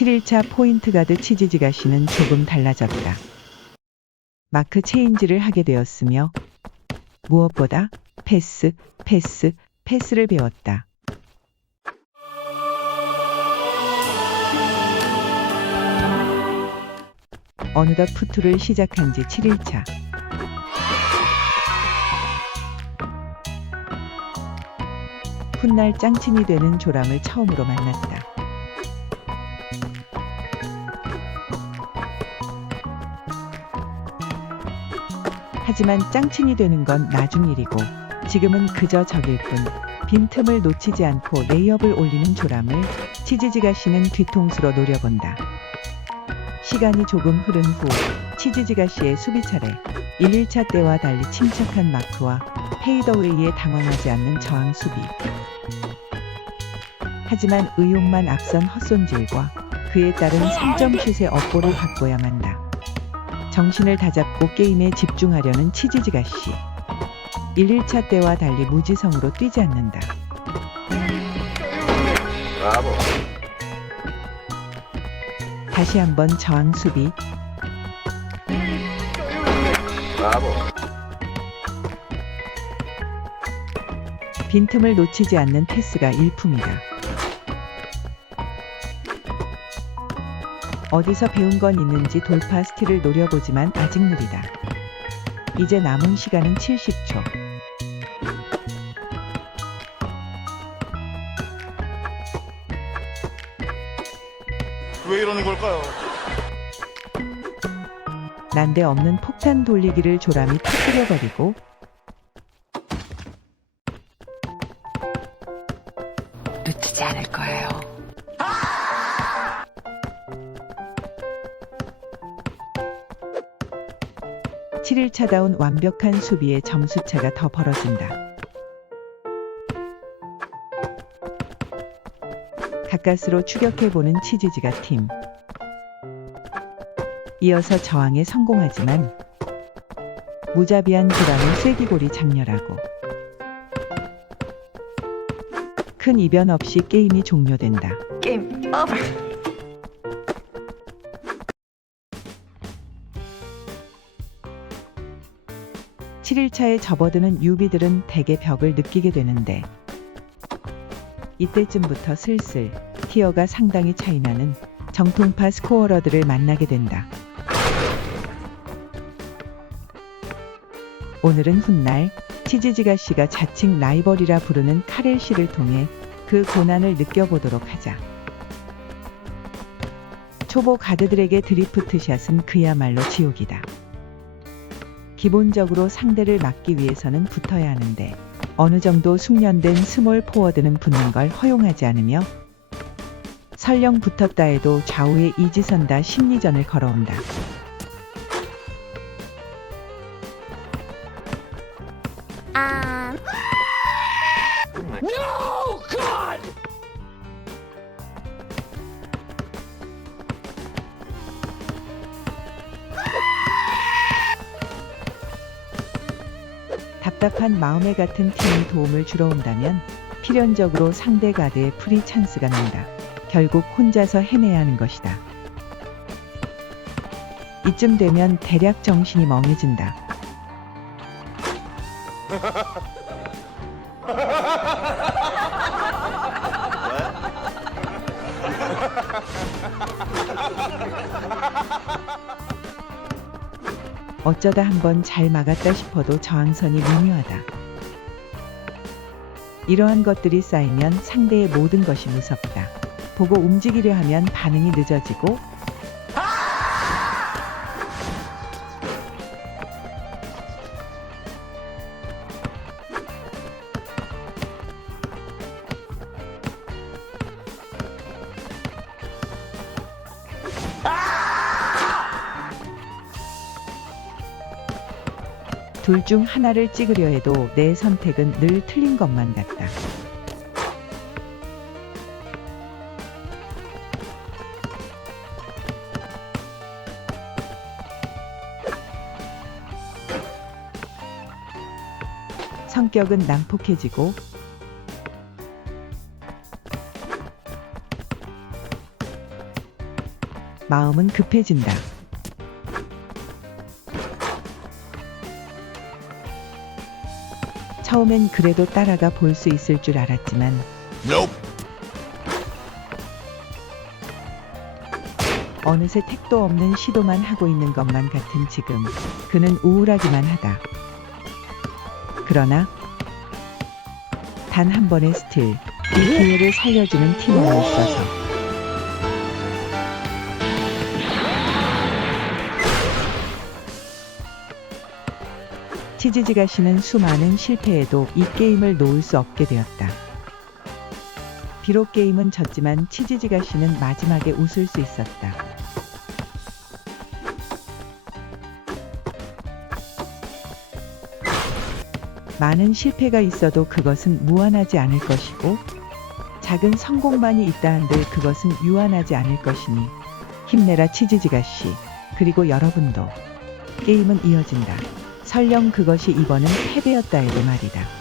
7일차 포인트 가드 치즈지가 씨는 조금 달라졌다. 마크 체인지를 하게 되었으며 무엇보다 패스, 패스, 패스를 배웠다. 어느덧 푸투를 시작한 지 7일차. 훗날 짱친이 되는 조람을 처음으로 만났다. 하지만 짱친이 되는 건 나중 일이고 지금은 그저 적일 뿐 빈틈을 놓치지 않고 레이업을 올리는 조람을 치즈지가 씨는 뒤통수로 노려본다. 시간이 조금 흐른 후 치즈지가 씨의 수비 차례 1일차 때와 달리 침착한 마크와 페이더웨이에 당황하지 않는 저항 수비. 하지만 의욕만 앞선 헛손질과 그에 따른 3점 슛의 업보를 바꿔야 만다. 정신을 다잡고 게임에 집중하려는 치즈지가 씨. 1일차 때와 달리 무지성으로 뛰지 않는다. 브라보. 다시 한번 저항 수비. 브라보. 빈틈을 놓치지 않는 패스가 일품이다. 어디서 배운 건 있는지 돌파 스틸을 노려보지만 아직 느리다. 이제 남은 시간은 70초. 왜 이러는 걸까요? 난데없는 폭탄 돌리기를 조람이 터뜨려버리고 놓치지 않을 거예요. 7일차다운 완벽한 수비에 점수차가 더 벌어진다. 가까스로 추격해보는 치즈지가 팀. 이어서 저항에 성공하지만 무자비한 조람의 쐐기골이 장렬하고 큰 이변 없이 게임이 종료된다. 게임 오 7일차에 접어드는 유비들은 대개 벽을 느끼게 되는데 이때쯤부터 슬슬 티어가 상당히 차이나는 정통파 스코어러들을 만나게 된다. 오늘은 훗날 치즈지가 씨가 자칭 라이벌이라 부르는 카렐 씨를 통해 그 고난을 느껴보도록 하자. 초보 가드들에게 드리프트 샷은 그야말로 지옥이다. 기본적으로 상대를 막기 위해서는 붙어야 하는데 어느 정도 숙련된 스몰 포워드는 붙는 걸 허용하지 않으며 설령 붙었다 해도 좌우에 이지선다 심리전을 걸어온다. 아. 답답한 마음에 같은 팀이 도움을 주러 온다면 필연적으로 상대 가드의 프리 찬스가 난다. 결국 혼자서 해내야 하는 것이다. 이쯤 되면 대략 정신이 멍해진다. 어쩌다 한번 잘 막았다 싶어도 저항선이 미묘하다. 이러한 것들이 쌓이면 상대의 모든 것이 무섭다. 보고 움직이려 하면 반응이 늦어지고 둘 중 하나를 찍으려 해도 내 선택은 늘 틀린 것만 같다. 성격은 난폭해지고 마음은 급해진다. 처음엔 그래도 따라가 볼 수 있을 줄 알았지만 Nope. 어느새 택도 없는 시도만 하고 있는 것만 같은 지금 그는 우울하기만 하다. 그러나 단 한 번의 스틸, 이 기회를 살려주는 팀원이 있어서 치즈지가 씨는 수많은 실패에도 이 게임을 놓을 수 없게 되었다. 비록 게임은 졌지만 치즈지가 씨는 마지막에 웃을 수 있었다. 많은 실패가 있어도 그것은 무한하지 않을 것이고 작은 성공만이 있다 한들 그것은 유한하지 않을 것이니 힘내라 치즈지가 씨 그리고 여러분도 게임은 이어진다. 설령 그것이 이번은 패배였다 해도 말이다.